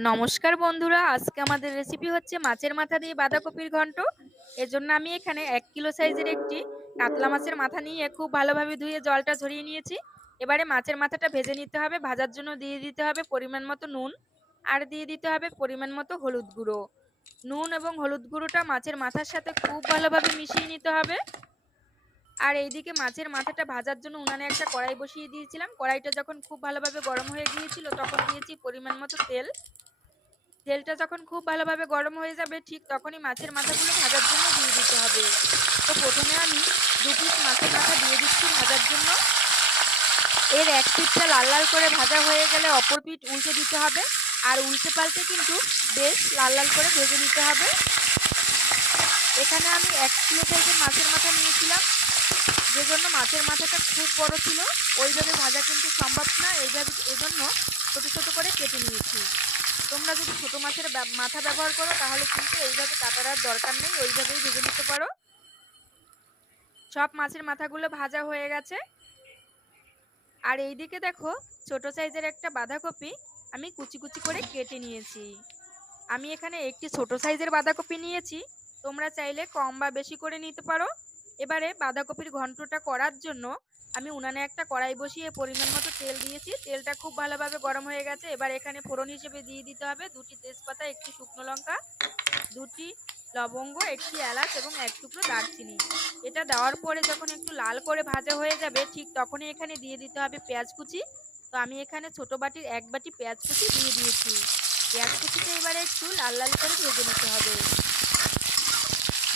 নমস্কার বন্ধুরা, আজকে আমাদের রেসিপি হচ্ছে মাছের মাথা দিয়ে বাঁধাকপির ঘন্ট। এর জন্য আমি এখানে এক কিলো সাইজের একটি কাতলা মাছের মাথা নিয়ে খুব ভালোভাবে ধুয়ে জলটা ঝরিয়ে নিয়েছি। এবারে মাছের মাথাটা ভেজে নিতে হবে, ভাজার জন্য দিয়ে দিতে হবে পরিমাণ মতো নুন, আর দিয়ে দিতে হবে পরিমাণ মতো হলুদ গুঁড়ো। নুন এবং হলুদ গুঁড়োটা মাছের মাথার সাথে খুব ভালোভাবে মিশিয়ে নিতে হবে। আর এইদিকে মাছের মাথাটা ভাজার জন্য উনানে একটা কড়াই বসিয়ে দিয়েছিলাম। কড়াইটা যখন খুব ভালোভাবে গরম হয়ে গিয়েছিল, তখন দিয়েছি পরিমাণ মতো তেল। তেলটা যখন খুব ভালোভাবে গরম হয়ে যাবে, ঠিক তখনই মাছের মাথাগুলো ভাজার জন্য দিয়ে দিতে হবে। তো প্রথমে আমি দু পিস মাছের মাথা দিয়ে দিচ্ছি ভাজার জন্য। এর এক পিঠটা লাল লাল করে ভাজা হয়ে গেলে অপর পিঠ উল্টে দিতে হবে। আর উল্টে পাল্টে কিন্তু বেশ লাল লাল করে ভেজে নিতে হবে। এখানে আমি এক কিলো সাইজের মাছের মাথা নিয়েছিলাম। যে জন্য মাছের মাথাটা খুব বড় ছিল। ওইভাবে ভাজা কিন্তু সম্ভব না। এইভাবে এজন্য ছোটো ছোটো করে কেটে নিয়েছি। তোমরা যদি ছোটো মাছের মাথা ব্যবহার করো, তাহলে কিন্তু এইভাবে কাটার দরকার নেই, ওইভাবেই ভেজে নিতে পারো। সব মাছের মাথাগুলো ভাজা হয়ে গেছে। আর এইদিকে দেখো, ছোট সাইজের একটা বাঁধাকপি আমি কুচি কুচি করে কেটে নিয়েছি। আমি এখানে একটি ছোট সাইজের বাঁধাকপি নিয়েছি। তোমরা চাইলে কম বা বেশি করে নিতে পারো। এবারে বাঁধাকপির ঘন্টটা করার জন্য আমি উনানে একটা কড়াই বসিয়ে পরিমাণ মতো তেল দিয়েছি। তেলটা খুব ভালোভাবে গরম হয়ে গেছে। এবার এখানে ফোড়ন হিসেবে দিয়ে দিতে হবে। দুটি তেজপাতা, একটি শুকনো লঙ্কা, দুটি লবঙ্গ, একটি এলাচ এবং এক টুকরো দারচিনি। এটা দেওয়ার পরে যখন একটু লাল করে ভাজা হয়ে যাবে, ঠিক তখনই এখানে দিয়ে দিতে হবে পেঁয়াজ কুচি। তো আমি এখানে ছোট বাটির এক বাটি পেঁয়াজ কুচি দিয়ে দিয়েছি। পেঁয়াজ কুচিটা এবারে একটু লাল লাল করে ভেজে নিতে হবে।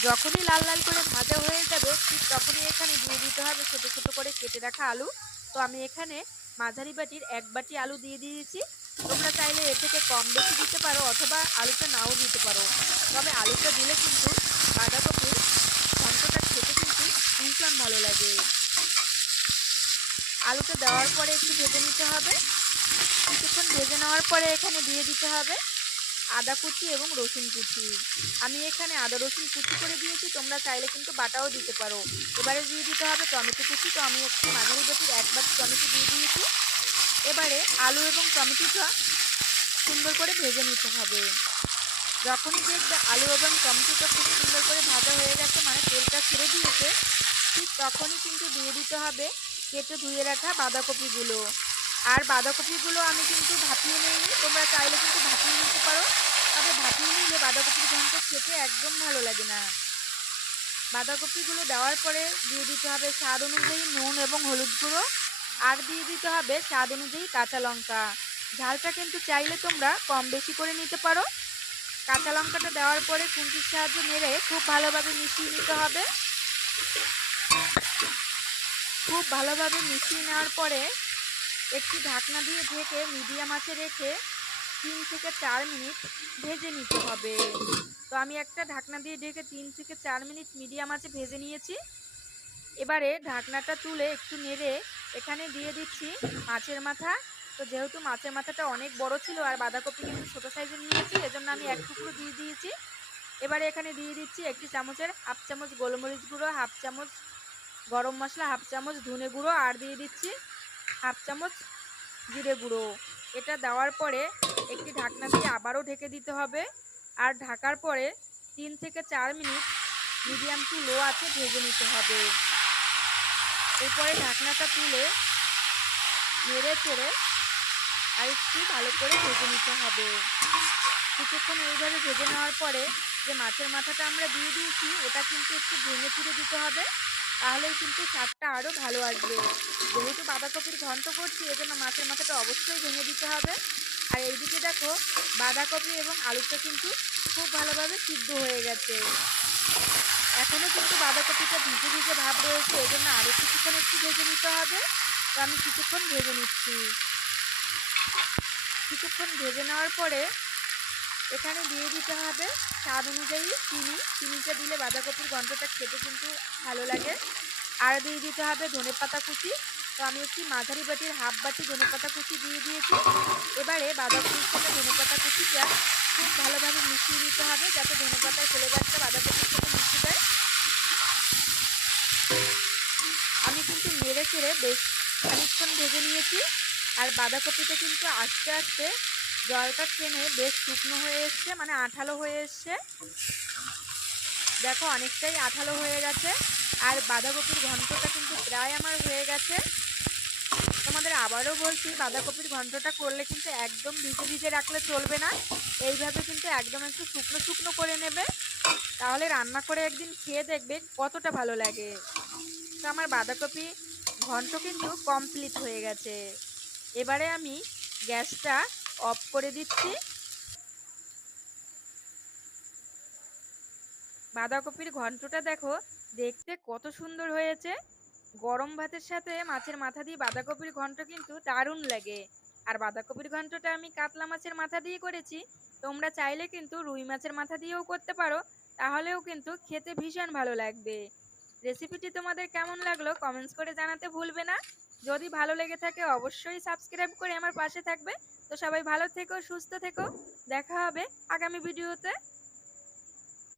যখনই লাল লাল করে ভাজা হয়ে যাবে, ঠিক তখনই এখানে দিয়ে দিতে হবে ছোটো ছোটো করে কেটে রাখা আলু। তো আমি এখানে মাঝারি বাটির এক বাটি আলু দিয়ে দিয়েছি। তোমরা চাইলে এ থেকে কম বেশি দিতে পারো অথবা আলুটা নাও দিতে পারো। তবে আলুটা দিলে কিন্তু বাঁধাকপির ঘন্টটা খেতে কিন্তু ভীষণ ভালো লাগে। আলুটা দেওয়ার পরে একটু ভেজে নিতে হবে। কিছুক্ষণ ভেজে নেওয়ার পরে এখানে দিয়ে দিতে হবে। আদা কুচি এবং রসুন কুচি। আমি এখানে আদা, রসুন কুচি করে দিয়েছি, তোমরা চাইলে কিন্তু বাটাও দিতে পারো। এবারে দিয়ে দিতে হবে টমেটো কুচি। তো আমি একটু মাঝারি বাটির একবার টমেটো দিয়ে দিয়েছি। এবারে আলু এবং টমেটোটা সুন্দর করে ভেজে নিতে হবে। যখনই দেখবে আলু এবং টমেটোটা খুব সুন্দর করে ভাজা হয়ে গেছে মানে তেলটা ছেড়ে দিয়েছে, ঠিক তখনই কিন্তু দিয়ে দিতে হবে কেটে ধুয়ে রাখা বাঁধাকপিগুলো। আর বাঁধাকপিগুলো আমি কিন্তু ভাপিয়ে নিইনি। তোমরা চাইলে কিন্তু ভাপিয়ে নিতে পারো। তবে ভাপিয়ে নিলে বাঁধাকপির ঘন্ট খেতে একদম ভালো লাগে না। বাঁধাকপিগুলো দেওয়ার পরে দিয়ে দিতে হবে স্বাদ অনুযায়ী নুন এবং হলুদ গুঁড়ো। আর দিয়ে দিতে হবে স্বাদ অনুযায়ী কাঁচা লঙ্কা। ঝালটা কিন্তু চাইলে তোমরা কম বেশি করে নিতে পারো। কাঁচা লঙ্কাটা দেওয়ার পরে খুন্তির সাহায্যে নেড়ে খুব ভালোভাবে মিশিয়ে নিতে হবে। খুব ভালোভাবে মিশিয়ে নেওয়ার পরে একটি ঢাকনা দিয়ে ঢেকে মিডিয়াম আঁচে রেখে তিন থেকে চার মিনিট ভেজে নিতে হবে। তো আমি একটা ঢাকনা দিয়ে ঢেকে তিন থেকে চার মিনিট মিডিয়াম আঁচে ভেজে নিয়েছি। এবারে ঢাকনাটা তুলে একটু নেড়ে এখানে দিয়ে দিচ্ছি মাছের মাথা। তো যেহেতু মাছের মাথাটা অনেক বড় ছিল আর বাঁধাকপি কিন্তু ছোটো সাইজের নিয়েছি, এজন্য আমি এক টুকরো দিয়ে দিয়েছি। এবারে এখানে দিয়ে দিচ্ছি একটি চামচের হাফ চামচ গোলমরিচ গুঁড়ো, হাফ চামচ গরম মশলা, হাফ চামচ ধনে গুঁড়ো, আর দিয়ে দিচ্ছি হাফ চামচ জিরে গুঁড়ো। এটা দেওয়ার পরে একটি ঢাকনা দিয়ে আবারও ঢেকে দিতে হবে। আর ঢাকার পরে তিন থেকে চার মিনিট মিডিয়াম টু লো আছে ভেজে নিতে হবে। এরপরে ঢাকনাটা তুলে নেড়ে চেড়ে আর একটু ভালো করে ভেজে নিতে হবে। কিছুক্ষণ এইভাবে ভেজে নেওয়ার পরে যে মাছের মাথাটা আমরা দিয়ে দিয়েছি, ওটা কিন্তু একটু ভেঙে চিড়ে দিতে হবে। তাহলেই কিন্তু স্বাদটা আরও ভালো আসবে। যেহেতু বাঁধাকপির ঘন্ট করছি, এজন্য মাছের মাথাটা অবশ্যই ভেঙে দিতে হবে। আর এইদিকে দেখো, বাঁধাকপি এবং আলুটা কিন্তু খুব ভালোভাবে সিদ্ধ হয়ে গেছে। এখনও কিন্তু বাঁধাকপিটা ভিজে ভিজে ভাব রয়েছে, এজন্য আরও কিছুক্ষণ একটু ভেজে নিতে হবে। তো আমি কিছুক্ষণ ভেজে নিচ্ছি। কিছুক্ষণ ভেজে নেওয়ার পরে এখানে দিয়ে দিতে হবে স্বাদ অনুযায়ী চিনি। চিনিটা দিলে বাঁধাকপির গন্ধটা খেতে কিন্তু ভালো লাগে। আর দিয়ে দিতে হবে ধনে পাতা কুচি। তো আমি একটি মাঝারি বাটির হাফ বাটি ধনে পাতা কুচি দিয়ে দিয়েছি। এবারে বাঁধাকপির সাথে ধনে পাতা কুচিটা খুব ভালোভাবে মিশিয়ে নিতে হবে যাতে ধনে পাতার ফ্লেভারটা বাঁধাকপির সাথে মিশে যায়। আমি কিন্তু নেড়ে চেড়ে বেশ খানিক্ষণ ভেজে নিয়েছি। আর বাঁধাকপিটা কিন্তু আস্তে আস্তে জলটা টেনে বেশ শুকনো হয়ে এসছে মানে আঠালো হয়ে এসছে। দেখো, অনেকটাই আঠালো হয়ে গেছে। আর বাঁধাকপির ঘন্টটা কিন্তু প্রায় আমার হয়ে গেছে। তোমাদের আবারও বলছি, বাঁধাকপির ঘন্টটা করলে কিন্তু একদম ভিজে ভিজে রাখলে চলবে না। এইভাবে কিন্তু একদম একটু শুকনো শুকনো করে নেবে। তাহলে রান্না করে একদিন খেয়ে দেখবে কতটা ভালো লাগে। তো আমার বাঁধাকপি ঘন্ট কিন্তু কমপ্লিট হয়ে গেছে। এবারে আমি গ্যাসটা অফ করে দিচ্ছি। বাঁধাকপির ঘন্টটা দেখো, দেখতে কত সুন্দর হয়েছে। গরম ভাতের সাথে মাছের মাথা দিয়ে বাঁধাকপির ঘন্ট কিন্তু দারুণ লাগে। আর বাঁধাকপির ঘন্টটা আমি কাতলা মাছের মাথা দিয়ে করেছি। তোমরা চাইলে কিন্তু রুই মাছের মাথা দিয়েও করতে পারো, তাহলেও কিন্তু খেতে ভীষণ ভালো লাগবে। রেসিপিটি তোমাদের কেমন লাগল কমেন্টস করে জানাতে ভুলবে না। যদি ভালো লেগে থাকে অবশ্যই সাবস্ক্রাইব করে আমার পাশে থাকবে। তো সবাই ভালো থেকো, সুস্থ থেকো। দেখা হবে আগামী ভিডিওতে।